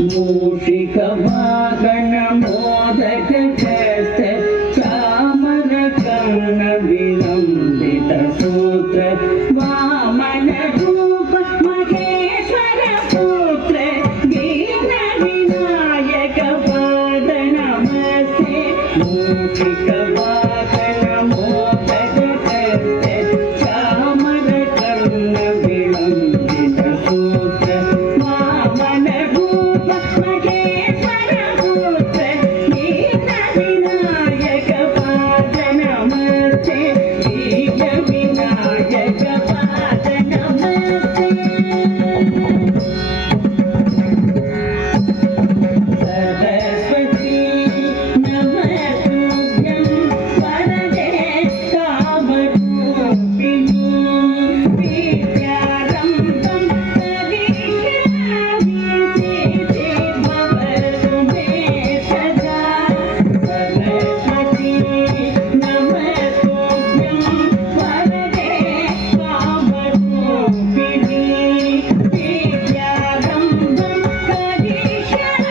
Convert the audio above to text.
मूषिक वाहन मोदक हस्त चामर कर्ण विलंबित सूत्र वामन रूप महेश्वर पुत्र दीन विनायक पाद नमस्ते मूषिक वाहन मोदक हस्त चामर कर्ण विलंबित सूत्र वामन रूप महेश्वर